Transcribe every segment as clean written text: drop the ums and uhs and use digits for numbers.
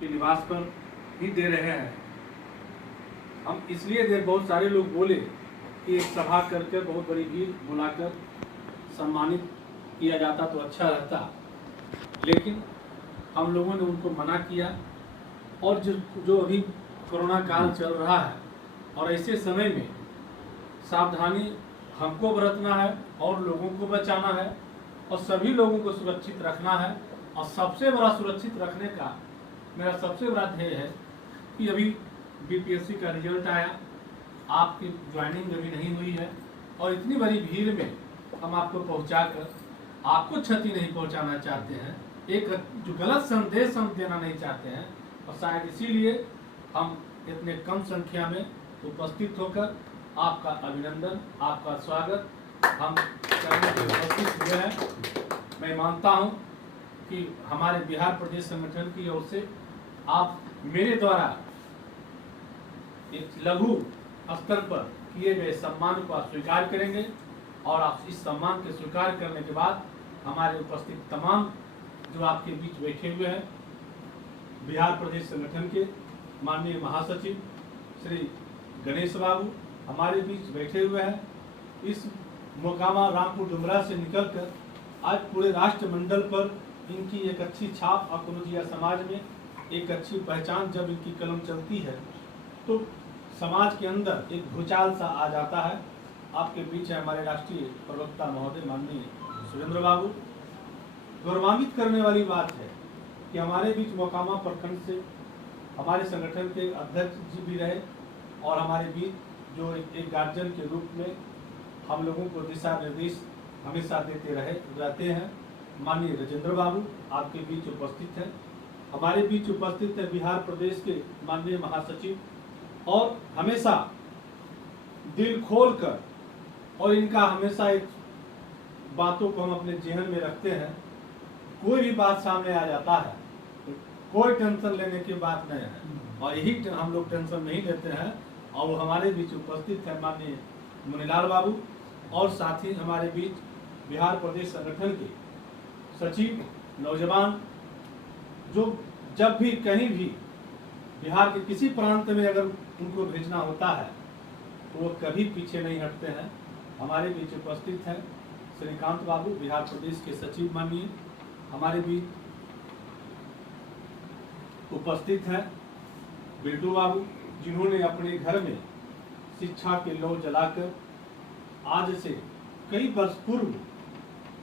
के निवास पर ही दे रहे हैं। हम इसलिए बहुत सारे लोग बोले कि एक सभा करके बहुत बड़ी भीड़ बुलाकर सम्मानित किया जाता तो अच्छा रहता, लेकिन हम लोगों ने उनको मना किया। और जो अभी कोरोना काल चल रहा है और ऐसे समय में सावधानी हमको बरतना है और लोगों को बचाना है और सभी लोगों को सुरक्षित रखना है। और सबसे बड़ा सुरक्षित रखने का मेरा सबसे बड़ा ध्येय है कि अभी बीपीएससी का रिजल्ट आया, आपकी ज्वाइनिंग अभी नहीं हुई है और इतनी बड़ी भीड़ में हम आपको पहुंचाकर आपको क्षति नहीं पहुंचाना चाहते हैं, एक जो गलत संदेश हम देना नहीं चाहते हैं। और शायद इसीलिए हम इतने कम संख्या में उपस्थित होकर आपका अभिनंदन, आपका स्वागत हम करने के उपस्थित हुए हैं। मैं मानता हूं कि हमारे बिहार प्रदेश संगठन की ओर से आप मेरे द्वारा एक लघु स्तर पर किए गए सम्मान को आप स्वीकार करेंगे और आप इस सम्मान के स्वीकार करने के बाद हमारे उपस्थित तमाम जो आपके बीच बैठे हुए हैं बिहार प्रदेश संगठन के माननीय महासचिव श्री गणेश बाबू हमारे बीच बैठे हुए हैं। इस मोकामा रामपुर डुमरा से निकलकर आज पूरे राष्ट्रमंडल पर इनकी एक अच्छी छाप और कनौजिया समाज में एक अच्छी पहचान जब इनकी कलम चलती है तो समाज के अंदर एक भूचाल सा आ जाता है। आपके बीच है हमारे राष्ट्रीय प्रवक्ता महोदय माननीय सुरेंद्र बाबू। गौरवान्वित करने वाली बात है कि हमारे बीच मोकामा प्रखंड से हमारे संगठन के अध्यक्ष जी भी रहे और हमारे बीच जो एक गार्जियन के रूप में हम लोगों को दिशा निर्देश हमेशा देते रहते हैं माननीय राजेंद्र बाबू आपके बीच उपस्थित हैं। हमारे बीच उपस्थित है बिहार प्रदेश के माननीय महासचिव और हमेशा दिल खोलकर और इनका हमेशा एक बातों को हम अपने जेहन में रखते हैं। कोई भी बात सामने आ जाता है कोई टेंशन लेने की बात नहीं है और यही हम लोग टेंशन नहीं लेते हैं। और वो हमारे बीच उपस्थित है माननीय मुनीलाल बाबू और साथ ही हमारे बीच बिहार प्रदेश संगठन के सचिव नौजवान जो जब भी कहीं भी बिहार के किसी प्रांत में अगर उनको भेजना होता है तो वो कभी पीछे नहीं हटते हैं। हमारे बीच उपस्थित हैं श्रीकांत बाबू बिहार प्रदेश के सचिव माननीय हमारे बीच उपस्थित हैं बिल्टू बाबू जिन्होंने अपने घर में शिक्षा के लौ जलाकर आज से कई वर्ष पूर्व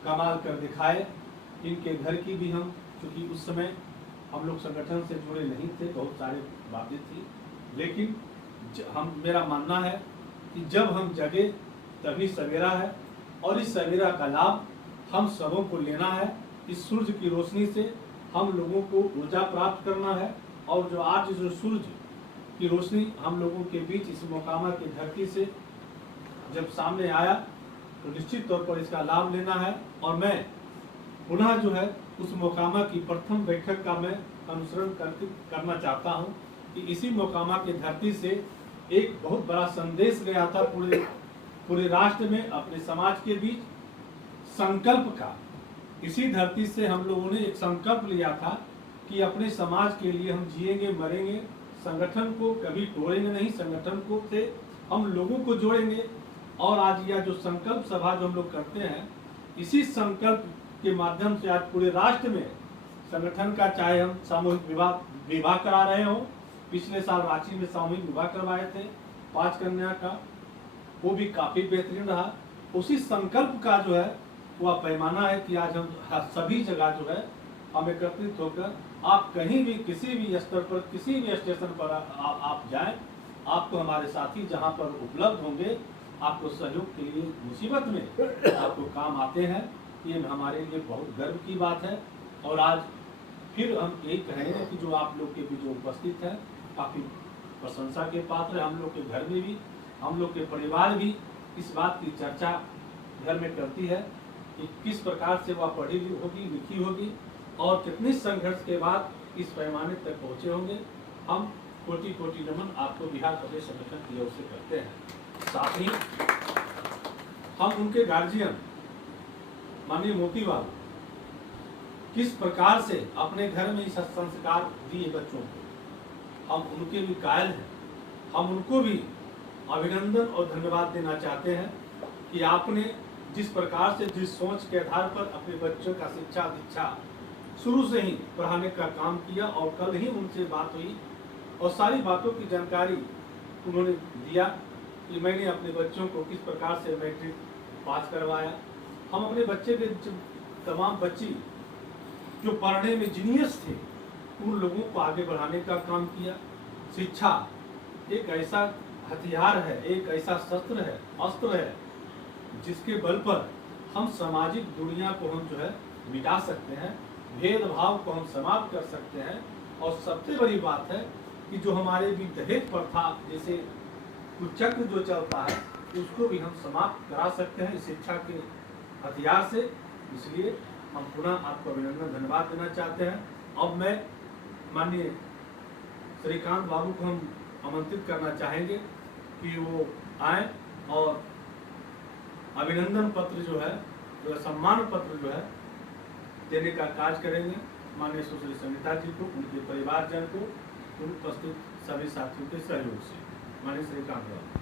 कमाल कर दिखाए। इनके घर की भी हम चूंकि उस समय हम लोग संगठन से जुड़े नहीं थे, बहुत सारे बातें थी, लेकिन मेरा मानना है कि जब हम जगे तभी सवेरा है और इस सवेरा का लाभ हम सबों को लेना है। इस सूर्य की रोशनी से हम लोगों को ऊर्जा प्राप्त करना है और जो आज जो सूर्य की रोशनी हम लोगों के बीच इस मोकामा की धरती से जब सामने आया तो निश्चित तौर पर इसका लाभ लेना है। और मैं पुनः जो है उस मोकामा की प्रथम बैठक का मैं अनुसरण करना चाहता हूं कि इसी मोकामा की धरती से एक बहुत बड़ा संदेश गया था पूरे राष्ट्र में अपने समाज के बीच संकल्प का। इसी धरती से हम लोगों ने एक संकल्प लिया था कि अपने समाज के लिए हम जिएंगे मरेंगे, संगठन को कभी तोड़ेंगे नहीं, संगठन को से हम लोगों को जोड़ेंगे। और आज यह जो संकल्प सभा जो हम लोग करते हैं इसी संकल्प के माध्यम से आज पूरे राष्ट्र में संगठन का चाहे हम सामूहिक विवाह करा रहे हो, पिछले साल रांची में सामूहिक विवाह करवाए थे 5 कन्या का, वो भी काफी बेहतरीन रहा। उसी संकल्प का जो है वह पैमाना है कि आज हम सभी जगह जो है हम एकत्रित होकर आप कहीं भी किसी भी स्तर पर किसी भी स्टेशन पर आप जाएं, आपको हमारे साथी जहां पर उपलब्ध होंगे आपको सहयोग के लिए मुसीबत में आपको काम आते हैं। ये हमारे लिए बहुत गर्व की बात है। और आज फिर हम यही कहेंगे कि जो आप लोग के भी जो उपस्थित है काफी प्रशंसा के पात्र है। हम लोग के घर में भी हम लोग के परिवार भी इस बात की चर्चा घर में करती है कि किस प्रकार से वह पढ़ी होगी लिखी होगी और कितने संघर्ष के बाद इस पैमाने तक पहुंचे होंगे। हम कोटि कोटि नमन आपको बिहार प्रदेश संगठन की ओर से करते हैं। साथ ही हम उनके गार्जियन माननीय मोती बाबू किस प्रकार से अपने घर में इस संस्कार दिए बच्चों को, हम उनके भी कायल हैं। हम उनको भी अभिनंदन और धन्यवाद देना चाहते हैं कि आपने जिस प्रकार से, जिस सोच के आधार पर अपने बच्चों का शिक्षा दीक्षा शुरू से ही पढ़ाने का काम किया, और कल ही उनसे बात हुई और सारी बातों की जानकारी उन्होंने दिया कि मैंने अपने बच्चों को किस प्रकार से मैट्रिक पास करवाया। हम अपने बच्चे के तमाम बच्ची जो पढ़ने में जीनियस थे, उन लोगों को आगे बढ़ाने का काम किया। शिक्षा एक ऐसा हथियार है, एक ऐसा शस्त्र है, अस्त्र है, जिसके बल पर हम सामाजिक दुनिया को हम जो है मिटा सकते हैं, भेदभाव को हम समाप्त कर सकते हैं। और सबसे बड़ी बात है कि जो हमारे भी दहेज प्रथा जैसे कुचक्र जो चलता है, उसको भी हम समाप्त करा सकते हैं इस शिक्षा के हथियार से। इसलिए हम पुनः आपको अभिनंदन धन्यवाद देना चाहते हैं। अब मैं माननीय श्रीकांत बाबू को हम आमंत्रित करना चाहेंगे कि वो आए और अभिनंदन पत्र जो है, जो सम्मान पत्र जो है देने का कार्य करेंगे माननीय सुश्री सविता जी को, उनके परिवारजन को, उपस्थित सभी साथियों के सहयोग से। माननीय श्रीकांत बाबू।